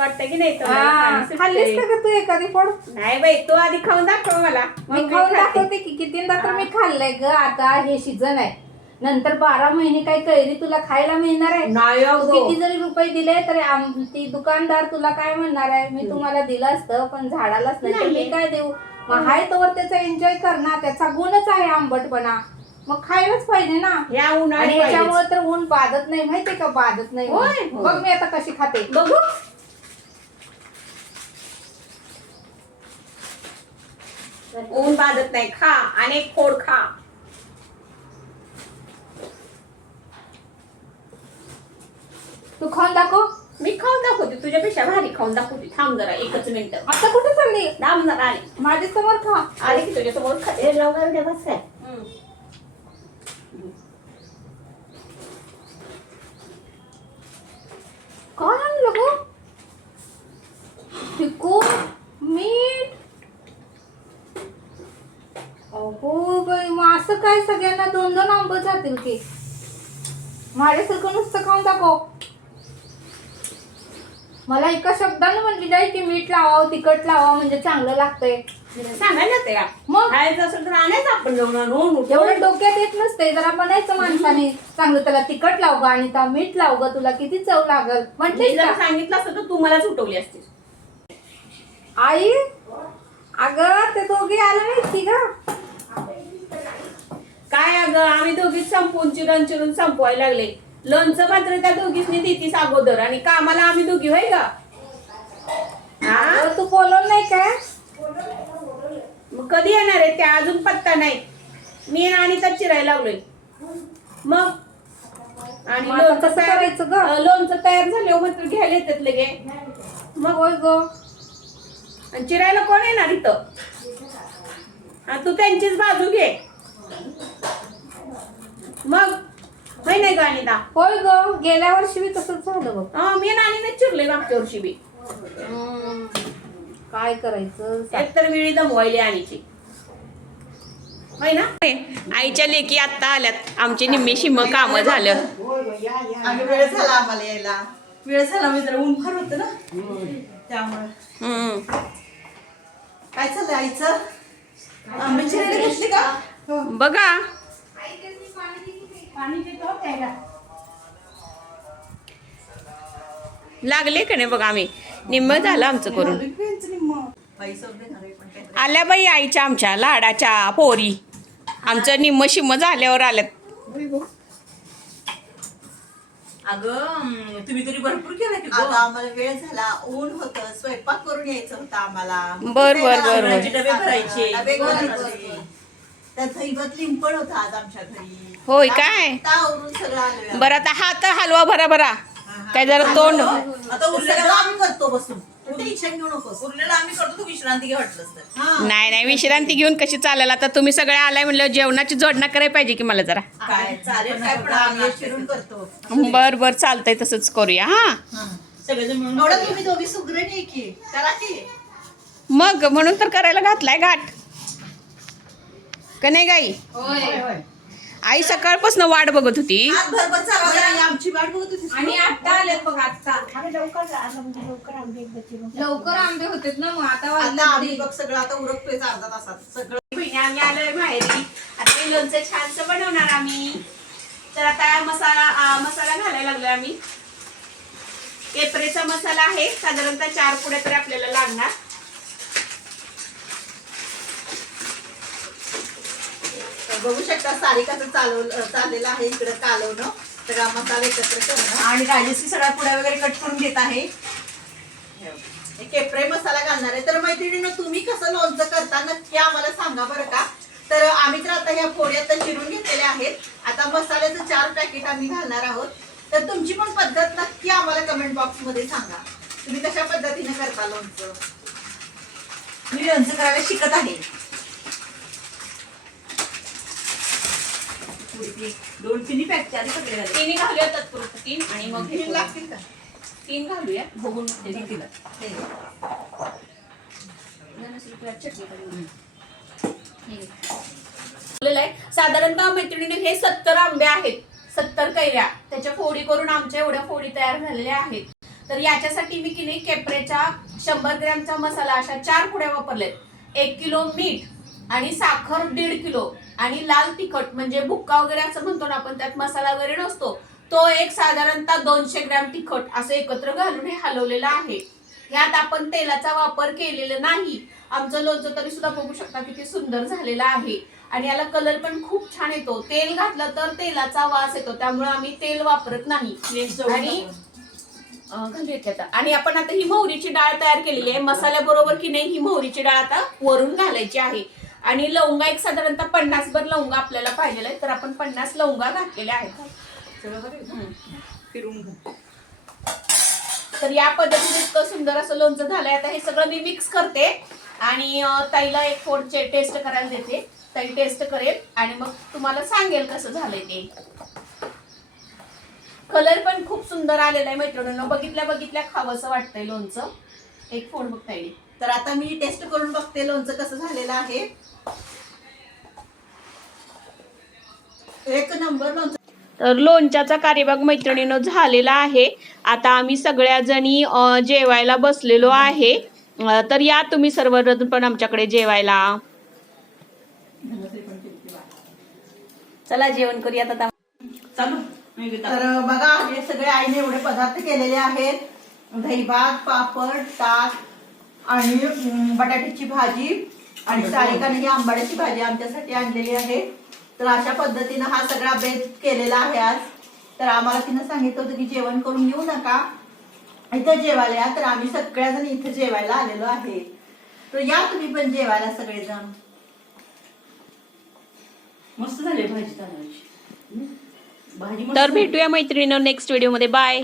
वाटतं की नाही खाल्लीस का तू एखादी फोड? नाही बाई, तू आधी खाऊन दाखव मला. मी खाऊन दाखवते की कितींदा तर मी खाल्लंय ग. आता हे सीझन आहे, नंतर 12 महिने काय कैरी तुला खायला मिळणार आहे? नाही तू किती जरी रुपये दिले तरी ती दुकानदार तुला काय म्हणणार आहे? मी तुम्हाला दिलं असतं पण झाडालाच नाही तर मी काय देऊ? मग हाय तोवर त्याचा एन्जॉय कर ना, त्याचा गुणच आहे आंबटपणा, मग खायलाच पाहिजे ना. आणि याच्यामुळे तर ऊन बाधत नाही, माहितीये का? बाधत नाही. बघ मी आता कशी खाते बघू. ऊन बाधत नाही, खा आणि एक फोड खा. तू खाऊन दाखव. मी खाऊन दाखवते, तुझ्यापेक्षा भारी खाऊन दाखवते. थांब जरा एकच मिनिट. आता कुठे चालली? थांब जरा, आले माझ्या समोर खा. आले की तुझ्या समोर खाते. लवकर बस काय. काय आणलं गं? तिखट, मीठ. अहो बाई, मग असं काय सगळ्यांना 2-2 आंब जातील की? माझ्यासारखं नुसतं खाऊन दाखव. मला एका शब्दानं म्हणली जाईल की मीठ लावावं, तिखट लावा म्हणजे चांगलं लागतंय. सांगायला ते का मग खायचं असेल तर आणायचं आपण जाऊन आणून. एवढं डोक्यात येत नसते. जरा म्हणायचं माणसाने चांगलं, त्याला तिखट लाव ग आणि त्या मीठ लाव ग, तुला किती चव लागल म्हटले. जर सांगितलं असतं तर तू मलाच उठवली असतीस. आई अगं ते दोघे आले नाहीत की ग? काय अगं, आम्ही दोघीच संपून चिरून संपवायला लागले. लोणचं मात्र त्या दोघीसनी देतीस अगोदर आणि कामाला आम्ही दोघी होय का? तू बोलवलं नाही काय? मग कधी येणार आहे त्या? अजून पत्ता नाही. मी आणि तर चिरायला लागलोय. मग आणि लोणचं करायचं ग? लोणचं तयार झाल्यावर मात्र घ्यायला येतात लगे. मग होय ग. आणि चिरायला कोण येणार इथं? तू त्यांचीच बाजू घे. मग होय नाही ग अनिता? होय ग, गेल्या वर्षी बी तसंच झालं बघ. मी नानीने चिरले मागच्या वर्षी बी. काय करायचं? एकतर वेळी दमवायली आणीची होय ना. आईच्या लेकी आता आल्यात. आमची निम्मी शिम काम झालं. आम्ही वेळ झाला आम्हाला यायला. वेळ झाला, मी जरा ऊन फार होतं ना त्यामुळे. काय चाललंय आईचं? आंबे चिरायला घेतले का? बघा लागले का नाही बघा. आम्ही निम्म झालं आमचं करून. आल्या बाई आईच्या आमच्या लाडाच्या पोरी. आमचं निम्म शिम्म झाल्यावर आल्यात. अगं तुम्ही तरी भरपूर केलं की. आम्हाला वेळ झाला, ऊन होतं, स्वयंपाक करून यायचं होतं आम्हाला. बर डबे भरायचे. त्यात दहीभात लिंपण होता आज आमच्या घरी. होय काय? आवरून सगळं आलोय. बरं आता हात हलवा भरा काय जरा तोंड. आता उरलेलं आम्ही करतो बसून. टेन्शन घेऊ नकोस. उरलेलं आम्ही करतो, तू विश्रांती घे वाटलंस तर. नाही विश्रांती घेऊन कशी चालेल? आता तुम्ही सगळे आलाय म्हणलं जेवणाची जोडणा करायला पाहिजे की मला जरा. काय चालेल, काय पण आम्ही फिरून करतो. बर चालतंय, तसंच करूया. सगळेजण मिळून. एवढं तुम्ही दोघी सुगरणी की करा की. मग म्हणून तर करायला घातलाय घाट का नाही गाई? आई सकाळपासून वाट बघत होती. आमची वाट बघत होती आणि आता आलेत बघ. आता लवकर आंबे होते ना, मग आता आम्ही बघ सगळं आता उरकतोय अर्धा तासात सगळं. बहिणी आम्ही आलोय माहेरी. आता हे लोणचं छानसं बनवणार आम्ही. तर आता मसाला घालायला लागलोय आम्ही. केपरेचा मसाला आहे, साधारणतः 4 पुड्या तरी आपल्याला लागणार. बघू शकता सारिकाचं चाललेलं आहे इकडे कालवणं. सगळा मसाला एकत्र करणं आणि राजेशी सगळ्या पुड्या वगैरे कट करून घेत आहे. केपरे मसाला घालणार आहे. तर मैत्रिणींनो, तुम्ही कसं लोणचं करता नक्की आम्हाला सांगा बरं का. तर आम्ही तर आता ह्या फोड्या तर चिरून घेतलेल्या आहेत. आता मसाल्याचं 4 पॅकेट आम्ही घालणार आहोत. तर तुमची पण पद्धत नक्की आम्हाला कमेंट बॉक्स मध्ये सांगा. तुम्ही कशा पद्धतीने करता लोणचं. मी लोणचं करायला शिकत आहे. 2-3 पॅक आधी सगळे घालू. 3 घालूया तत्पुरतं 3 आणि मग 3 लागतील का? 3 घालूया बघून. साधारणतः मैत्रिणीने हे 70 आंबे आहेत, 70 कैऱ्या. त्याच्या फोडी करून आमच्या एवढ्या फोडी तयार झालेल्या आहेत. तर याच्यासाठी मी की नाही केपरेच्या 100 ग्रॅमचा मसाला अशा 4 पुड्या वापरलेत. 1 किलो मीठ आणि साखर 1.5 किलो आणि लाल तिखट म्हणजे बुक्का वगैरे असं म्हणतो ना आपण, त्यात मसाला वगैरे नसतो तो, एक साधारणतः 200 ग्रॅम तिखट असं एकत्र घालून हे हलवलेलं आहे. यात आपण तेलाचा वापर केलेला नाही. आमचं लोणचं तरी सुद्धा बघू शकता किती सुंदर झालेलं आहे आणि याला कलर पण खूप छान येतो. तेल घातलं तर तेलाचा वास येतो, त्यामुळे आम्ही तेल वापरत नाही. आणि घालूयात आता. आणि आपण आता ही मोहरीची डाळ तयार केलेली आहे. मसाल्याबरोबर की नाही ही मोहरीची डाळ आता वरून घालायची आहे. आणि लवंगा एक साधारणतः 50 भर लवंगा आपल्याला पाहिजे आहे, तर आपण 50 लवंगा घातलेल्या आहेत. तर या पद्धतीने इतकं सुंदर असं लोणचं झालंय. आता हे सगळं मी मिक्स करते आणि ताईला एक फोड टेस्ट करायला देते. ताई टेस्ट करेल आणि मग तुम्हाला सांगेल कसं झालंय ते. कलर पण खूप सुंदर आलेला आहे मैत्रिणींनो, बघितल्या बघितल्या खावंसं वाटतंय लोणचं. एक फोड बघ ताई. तर आता मी टेस्ट करून बघते लोणचं कसं झालेलं आहे. एक नंबर लोणचं. तर लोणच्याचा कार्यभाग मैत्रिणीनं झालेला आहे. आता आम्ही सगळ्या जणी जेवायला बसलेलो आहे. तर या तुम्ही सर्वजण पण आमच्याकडे जेवायला. चला जेवण करूयात आता. चालू. तर बघा हे सगळे आईने एवढे पदार्थ केलेले आहेत. दही भात, पापड, ताक आणि बटाट्याची भाजी आणि सारिकाने ही आंबाड्याची भाजी आमच्यासाठी आणलेली आहे. तर अशा पद्धतीनं हा सगळा बेत केलेला आहे आज. तर आम्हाला तिनं सांगितलं होतं की जेवण करून येऊ नका, इथं जेवायला या. तर आम्ही सगळ्याजण इथं जेवायला आलेलो आहे. तर या तुम्ही पण जेवायला सगळेजण. मस्त झाली भाजी तांदळाची. भाजी मस्त तर भेटूया मैत्रिणींनो नेक्स्ट व्हिडिओ मध्ये. बाय.